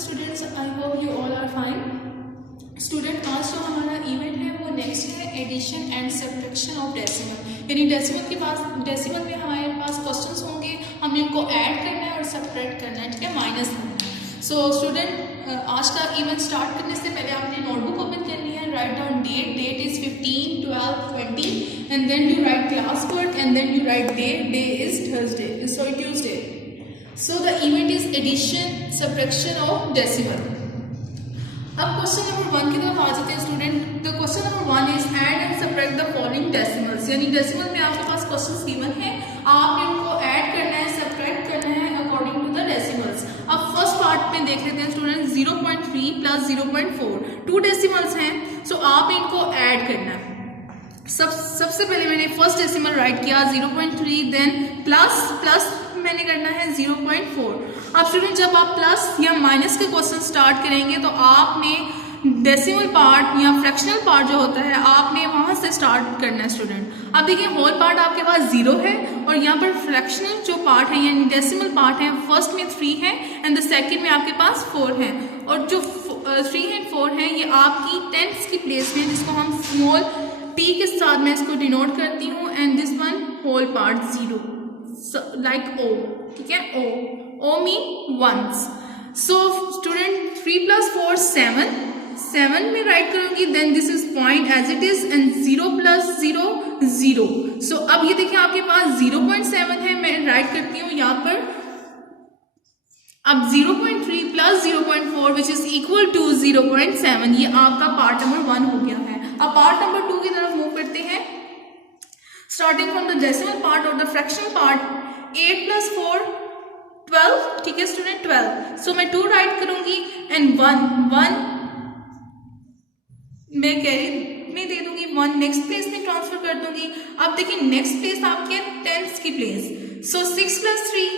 students, I hope you all are fine. Student आज जो हमारा इवेंट है वो नेक्स्ट है addition and subtraction of decimal, यानी डेसिमल में हमारे पास क्वेश्चंस होंगे, हमें उनको ऐड करना है और सब्ट्रैक्ट करना है, ठीक है, माइनस करना है। सो स्टूडेंट आज का इवेंट स्टार्ट करने से पहले आपने नोटबुक ओपन करनी है, write down date is 15, 12, 20 and then you write class work and then you write day is Thursday, sorry Tuesday. So the event is addition subtraction of decimal. अब question number 1 की तरफ आ जाते हैं student. The question number 1 is add and subtract the following decimals, यानी decimal में आपके पास questions given है, आपने इनको ऐड करना है, सब्ट्रैक्ट करना है अकॉर्डिंग टू द डेसिमल्स। अब फर्स्ट पार्ट में देख लेते हैं स्टूडेंट, 0.3 प्लस 0.4 2 डेसिमल्स हैं, सो आपने इनको ऐड करना है। सबसे पहले मैंने फर्स्ट डेसिमल राइट किया 0.3, देन प्लस मैंने करना है 0.4। अब स्टूडेंट जब आप प्लस या माइनस के क्वेश्चन स्टार्ट करेंगे तो आपने डेसिमल पार्ट या फ्रैक्शनल पार्ट जो होता है आपने वहां से स्टार्ट करना है स्टूडेंट। अब देखिए होल पार्ट आपके पास 0 है और यहाँ पर फ्रैक्शनल जो पार्ट है यानी डेसिमल पार्ट है, फर्स्ट में 3 है एंड द सेकेंड में आपके पास 4 है, और जो 3 एंड 4 है ये आपकी टेंथ्स की प्लेस में, जिसको हम स्मॉल t के साथ मैं इसको डिनोट करती हूँ, and this one whole part 0 like O, ठीक है, O mean ones. So student 3 plus 4 7 में राइट करूंगी, then this is point as it is and 0 plus 0 0। So अब ये देखिए आपके पास 0.7 है, मैं राइट करती हूँ यहाँ पर। अब 0.3 plus 0.4 which is equal to 0.7, ये आपका पार्ट नंबर 1 हो गया है। अब पार्ट नंबर 2 की तरफ मूव करते हैं, starting from the decimal part और द फ्रैक्शनल पार्ट। 8 प्लस 4 12, ठीक है स्टूडेंट 12। सो मैं 2 राइट करूंगी एंड 1 मैं कैरी में दे दूंगी, 1 नेक्स्ट प्लेस में ट्रांसफर कर दूंगी। अब देखिए नेक्स्ट प्लेस आपकी है टेंथ्स की प्लेस। सो 6 plus 3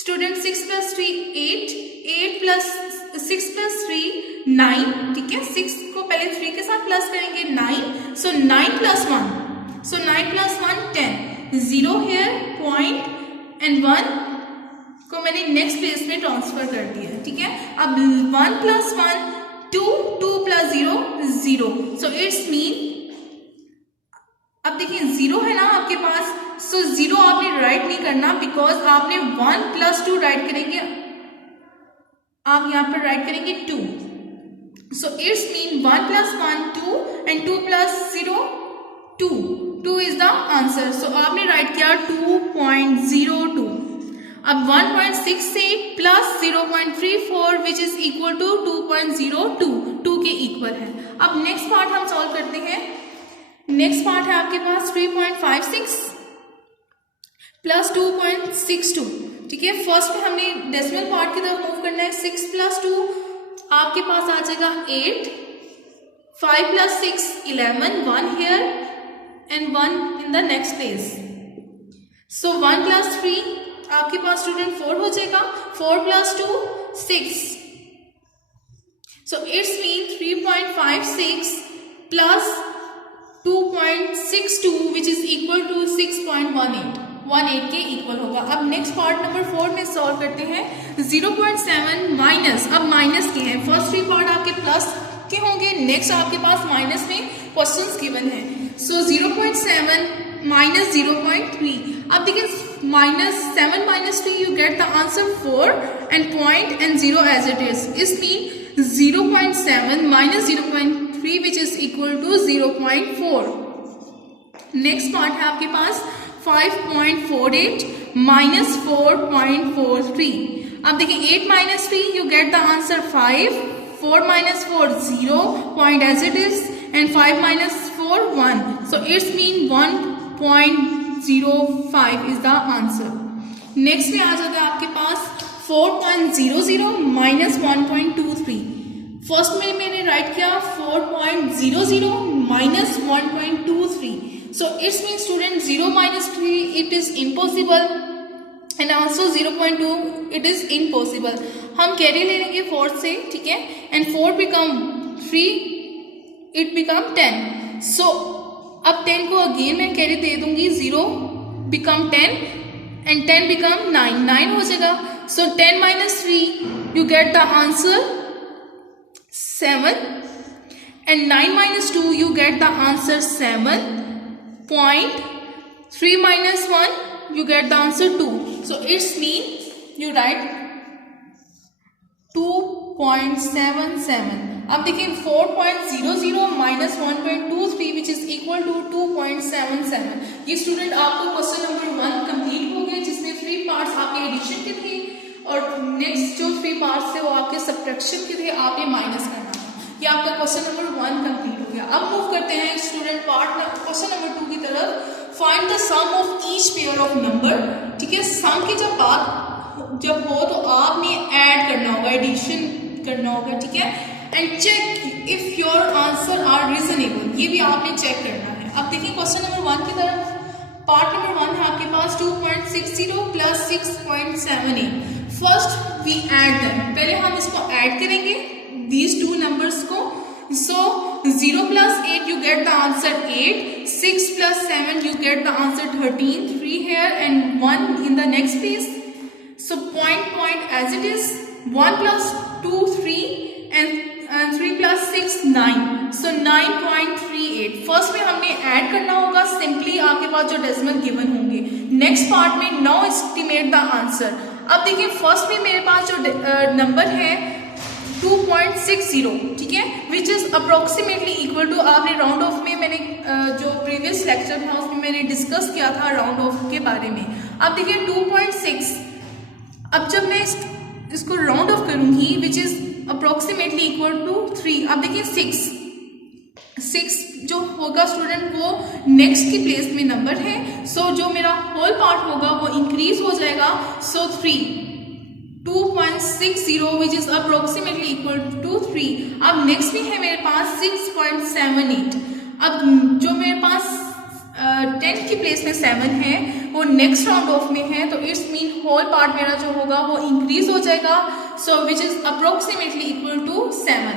student 6 plus 3 8 plus 6 plus 3 9, ठीक है, 6 को पहले 3 के साथ प्लस करेंगे 9। सो 9 plus 1, so 9 plus 1 10, 0 here point and 1 को मैंने नेक्स्ट प्लेस में ट्रांसफर कर दिया, ठीक है। अब 1 plus 1 2 plus 0 0। So it's mean, अब देखिए 0 है ना आपके पास, सो 0 आपने राइट नहीं करना बिकॉज आपने 1 प्लस 2 राइट करेंगे, आप यहाँ पर राइट करेंगे 2। So it's mean 1 plus 1 2 and 2 plus 0 2 is the answer. So आपने राइट किया 2.02। अब 1.68 plus 0.34 which is equal to 2.02, 2 के इक्वल है। अब नेक्स्ट पार्ट हम सॉल्व करते हैं। नेक्स्ट पार्ट है आपके पास 3.56 प्लस 2.62, ठीक है। फर्स्ट में हमने डेसिमल पार्ट की तरफ मूव करना है। 6 प्लस 2 आपके पास आ जाएगा 8, 5 plus 6 11, 1 here and 1 in the next place. So 1 plus 3 आपके पास स्टूडेंट 4 हो जाएगा, 4 plus 2 6। So it's mean 3.56 plus 2.62 which is equal to 6.18 के इक्वल होगा। अब नेक्स्ट पार्ट नंबर 4 में सॉल्व करते हैं। 0.7 माइनस, अब माइनस के हैं, फर्स्ट 3 पार्ट आपके प्लस के होंगे, नेक्स्ट आपके पास माइनस में क्वेश्चंस गिवन है। सो 0.7 माइनस 0.3, अब देखिए -7 minus 3 you get the answer 4 and point and 0 as it is. This means 0.7 minus 0.3 which is equal to 0.4. Next part है आपके पास 5.48 minus 4.43. अब देखिए 8 minus 3 you get the answer 5, 4 minus 4 0, point as it is, and 5 minus 4 1. So it's mean 1.05 is the answer. Next में आ जाता है आपके पास 4.00 minus 1.23. First में मैंने राइट किया 4.00 minus 1.23. So it means student 0 minus 3 it is impossible and also 0.2 it is impossible. हम carry ले लेंगे 4 से, ठीक है, and 4 become 3 it become 10. So अब 10 को अगेन मैं कैरी दे दूंगी, 0 become 10 and 10 become 9 हो जाएगा। So 10 minus 3 you get the answer 7, and 9 minus 2 you get the answer 7. 3 minus 1 you get the answer 2. So it's mean you write 2.77. अब देखिए 4.00 minus 1.23 which is equal to 2.77. ये student आपको question number 1 complete हो गया, जिसमें 3 parts आपके addition के थे और नेक्स्ट जो 3 पार्ट्स थे वो आपके सब्ट्रैक्शन के थे, आप ये माइनस करना था. ये आपका क्वेश्चन नंबर 1 कंप्लीट हो गया. अब मूव करते हैं स्टूडेंट क्वेश्चन नंबर 2 की तरफ. Find the sum of each pair of number. ठीक है, सम की जब हो तो आपने ऐड करना होगा, एडिशन करना होगा. ठीक है, and check if your answer are reasonable. ये भी आपने चेक करना है. अब देखिए क्वेश्चन नंबर 1 की तरफ. पार्ट नंबर 1 है आपके पास 2.60 plus 6.78. First we add them. पहले हम इसको ऐड करेंगे these two numbers को. So 0 plus 8 you get the answer 8. 6 plus 7 you get the answer 13. 3 here and 1 in the next place. So point as it is. 1 plus 2 3 and 3 plus 6 9. So 9.38. First में हमने add करना होगा simply आपके पास जो decimal given होंगे. Next part में now estimate the answer. अब देखिए फर्स्ट में मेरे पास जो नंबर है 2.60. ठीक है, which is approximately equal to, आपने राउंड ऑफ में मैंने जो प्रीवियस लेक्चर था उसमें मैंने डिस्कस किया था राउंड ऑफ के बारे में. अब देखिए 2.6. अब जब मैं इसको राउंड ऑफ करूंगी which is approximately equal to 3. अब देखिए 6 जो होगा स्टूडेंट वो नेक्स्ट की प्लेस में नंबर है. सो जो मेरा होल पार्ट होगा वो इंक्रीज हो जाएगा. So 2.60 which is approximately equal to 3. अब नेक्स्ट में है मेरे पास 6.78. अब जो मेरे पास 10 की प्लेस में 7 है वो नेक्स्ट राउंड ऑफ में है, तो इट्स मीन होल पार्ट मेरा जो होगा वो इंक्रीज हो जाएगा. So which is approximately equal to 7.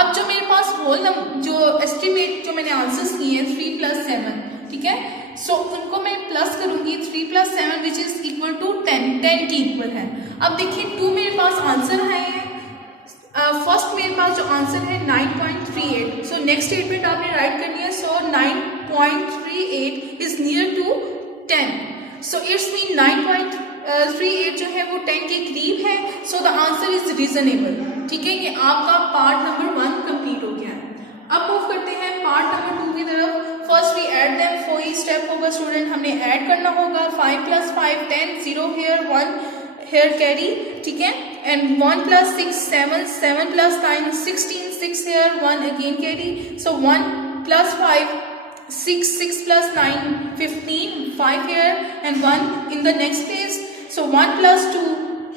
अब जो मेरे पास होल जो एस्टिमेट जो मैंने आंसर्स किए हैं 3 plus 7. ठीक है, सो उनको मैं प्लस करूंगी. 3 plus 7 which is equal to 10 की इक्वल है. अब देखिए 2 मेरे पास आंसर आए हैं. फर्स्ट मेरे पास जो आंसर है 9.38. सो नेक्स्ट स्टेटमेंट आपने राइट करनी है. So 9.38 is near to 10. So it's mean 9.38 जो है वो 10 के करीब है. So the answer is reasonable. ठीक है, ये आपका पार्ट नंबर 1 कंप्लीट हो गया है. अब मूव करते हैं पार्ट नंबर 2 की तरफ. First we add them. 4 step होगा स्टूडेंट, हमने ऐड करना होगा. 5 plus 5 10. 0 here 1 here carry. ठीक है, and 1 plus 6 7. 7 plus 9 16. 6 here 1 again carry. So 1 plus 5 6. 6 plus 9 15. 5 here and 1 in the next place. So 1 plus 2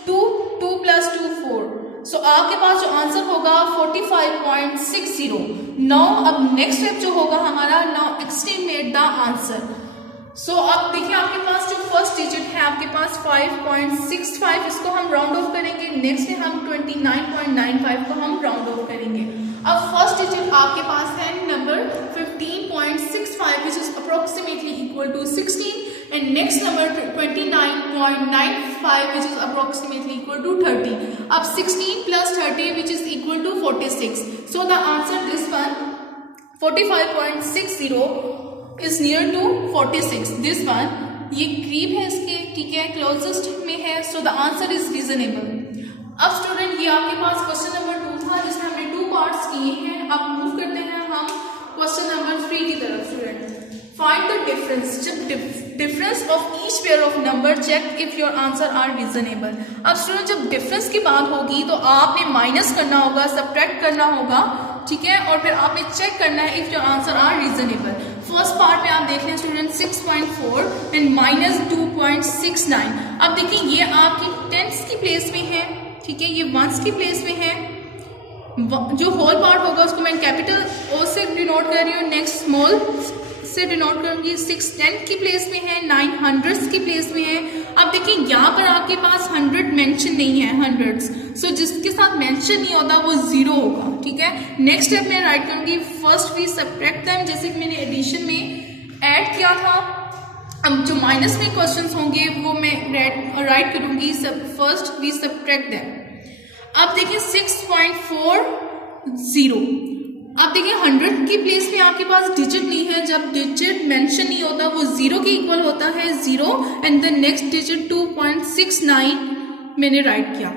2. 2 plus 2 4. सो आपके पास जो आंसर होगा 45.60. नाउ अब नेक्स्ट स्टेप जो होगा हमारा, नाउ एस्टिमेट द आंसर. सो अब देखिए आपके पास जो फर्स्ट डिजिट है आपके पास 5.65, इसको हम राउंड ऑफ करेंगे. नेक्स्ट है हम 29.95 को हम राउंड ऑफ करेंगे. अब फर्स्ट डिजिट आपके पास है number 15.65 which is approximately equal to 16. and next number 29.95 which is approximately equal to 30. अब 16 plus 30 which is equal to 46. So the answer this one 45.60 is near to 46. This one ये करीब है इसके, ठीक है, क्लोजेस्ट में है. So the answer is reasonable. अब स्टूडेंट ये आपके पास क्वेश्चन नंबर 2 था जिसमें हमने 2 पार्ट्स किए हैं. अब मूव करते हैं हम क्वेश्चन नंबर 3 की तरफ. Student find the difference. जब difference of each pair of number check if your answer are reasonable. अब स्टूडेंट जब डिफरेंस की बात होगी तो आपने माइनस करना होगा, सब्ट्रैक्ट करना होगा, ठीक है, और फिर आपने चेक करना है if your answer are reasonable. First part में आप देख लें स्टूडेंट 6.4 एंड माइनस 2.69. अब देखिए ये आपकी टेंस की प्लेस में है, ठीक है, ये वंस की प्लेस में है. जो होल पार्ट होगा उसको मैं कैपिटल ओ से डिनोट कर रही हूँ, नेक्स्ट स्मॉल से डिनोट करूंगी. 6 10 की प्लेस में है, 9 हंड्रेड्स की प्लेस में है. अब देखिए यहाँ पर आपके पास 100 मेंशन नहीं है, हंड्रेड्स. सो जिसके साथ मेंशन नहीं होता वो 0 होगा, ठीक है. नेक्स्ट स्टेप मैं राइट करूंगी फर्स्ट वी सब्ट्रैक्ट देम, जैसे कि मैंने एडिशन में ऐड किया था. अब जो माइनस में क्वेश्चंस होंगे वो मैं राइट करूंगी फर्स्ट वी सब्ट्रैक्ट देम. अब देखिए 6.40, अब देखिए 100 की प्लेस में आपके पास डिजिट नहीं है, जब डिजिट मेंशन नहीं होता वो 0 के इक्वल होता है 0 एंड द नेक्स्ट डिजिट 2.69 मैंने राइट किया।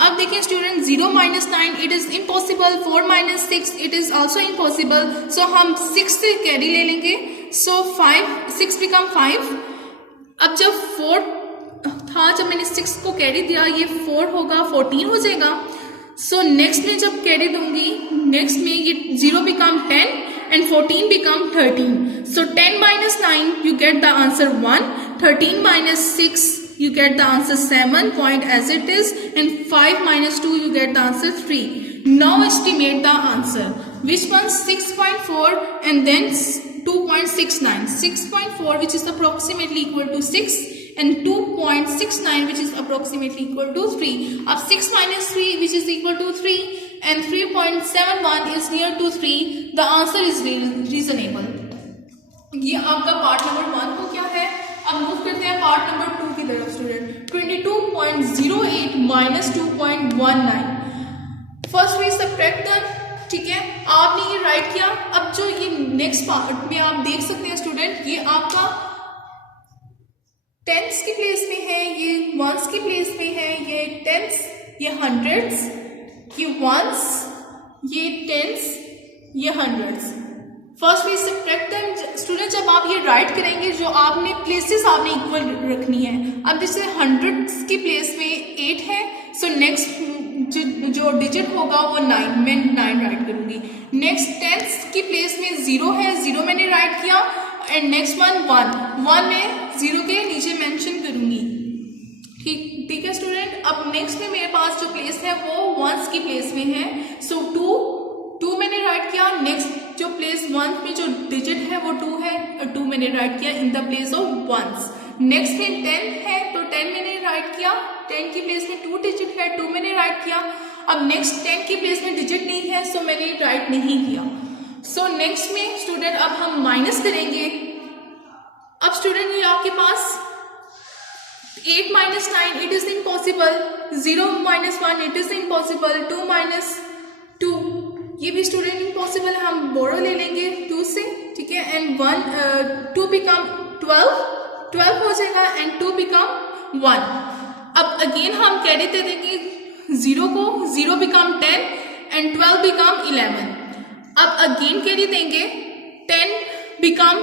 अब देखिए student 0 minus 9 it is impossible, 4 minus 6 it is also impossible, so हम 6 से कैरी ले लेंगे, सो 6 बिकम 5। अब जब 4 था, जब मैंने 6 को कैरी दिया, ये 4 होगा 14 हो जाएगा। सो नेक्स्ट में जब कैरी दूंगी, नेक्स्ट में ये 0 become 10 and 14 become 13। So 10 minus 9 you get the answer 1, 13 minus 6 you get the answer 7 point as it is, and 5 minus 2 you get the answer 3. Now estimate the answer. Which one? 6.4 and then 2.69. 6.4 which is approximately equal to 6 and 2.69 which is approximately equal to 3. अब 6 minus 3 which is equal to 3 and 3.71 is near to 3. The answer is reasonable. ये आपका part number 1 को क्या है। अब move करते हैं part number 2 की तरफ student. 22.08 minus 2.19। First we subtract them, ठीक है, आपने ये राइट किया। अब जो ये नेक्स्ट पार्ट में आप देख सकते हैं स्टूडेंट, ये आपका टेंस की प्लेस में है, ये वंस की प्लेस में है, ये टेंस, ये हंड्रेड्स, ये वंस, ये टेंस, ये hundreds. First we subtract them student. जब आप ये राइट करेंगे, जो आपने प्लेसेस आपने इक्वल रखनी है। अब जैसे हंड्रेड्स की प्लेस में 8 है, सो नेक्स्ट जो डिजिट होगा वो 9, मैं 9 राइट करूंगी। नेक्स्ट टेंस की प्लेस में 0 है, 0 मैंने राइट किया, एंड नेक्स्ट वन 1 में 0 के नीचे मेंशन करूंगी, ठीक है स्टूडेंट। अब नेक्स्ट में मेरे पास जो प्लेस है वो वंस की प्लेस में है, सो 2 मैंने राइट किया। नेक्स्ट जो प्लेस वंस में जो डिजिट है वो 2 है, 2 मैंने राइट किया in the place of ones. Next में 10 है, तो 10 मैंने राइट किया, 10 की प्लेस में 2 डिजिट है, 2 मैंने राइट किया। अब नेक्स्ट 10 की प्लेस में डिजिट नहीं है, सो मैंने राइट नहीं किया। सो नेक्स्ट में स्टूडेंट अब हम माइनस करेंगे। अब स्टूडेंट ये आपके पास 8 minus 9 it is impossible, 0 minus 1 it is impossible, 2 minus 2 ये भी स्टूडेंट इम्पॉसिबल है, हम बोरो ले लेंगे 2 से, ठीक है, एंड 2 बिकम 12 हो जाएगा एंड 2 बिकम 1। अब अगेन हम कैरी दे देंगे 0 को, 0 बिकम 10 एंड 12 बिकम 11। अब अगेन कैरी देंगे 10 बिकम,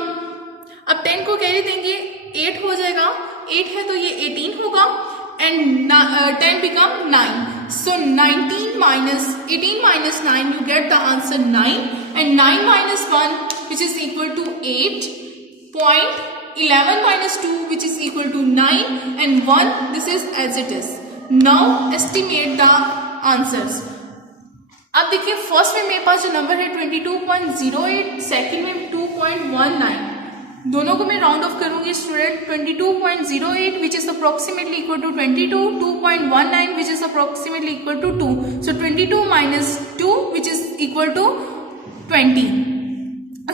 अब 10 को कैरी देंगे 8 हो जाएगा, 8 है तो ये 18 होगा and 10 become 9। So 18 minus 9 you get the answer 9 and 9 minus 1 which is equal to 8 point 11 minus 2 which is equal to 9 and 1 this is as it is. Now estimate the answers. अब देखिए first में मेरे पास जो number है 22.08, second में 2.19, दोनों को मैं राउंड ऑफ करूंगी student. 22.08 which is approximately equal to 22, 2.19 which is approximately equal to 2, so 22 minus 2 which is equal to 20,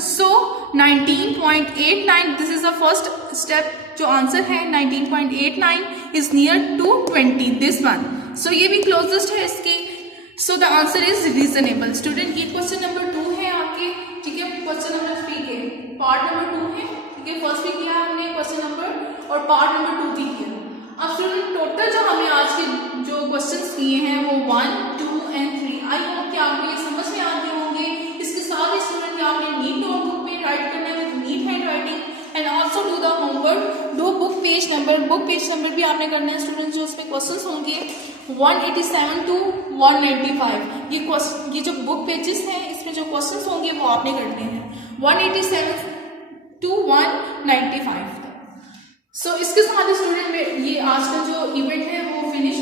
so 19.89 this is the first step. जो आंसर है 19.89 is near to 20, this one, so ये भी closest है इसके, so the answer is reasonable. Student ये question number 2 है आपके, ठीक है, क्वेश्चन नंबर 3 के पार्ट नंबर 2 है, ठीक है, फर्स्ट भी किया हमने क्वेश्चन नंबर और पार्ट नंबर 2 भी किया। अब स्टूडेंट टोटल जो हमें आज के जो क्वेश्चंस किए हैं वो 1, 2 एंड 3, आई होप कि आपको ये समझ में आते होंगे। इसके साथ ही स्टूडेंट आपने नीट नोटबुक में राइट करना है with neat hand writing and also do the homework. 2 book page number भी आपने करना है स्टूडेंट, जो उसमें क्वेश्चंस होंगे 187 to 195। ये जो बुक पेजेस हैं इसमें जो क्वेश्चंस होंगे वो आपने करने हैं 187 to 195 तक। सो इसके साथ स्टूडेंट ये आज का जो इवेंट है वो फिनिश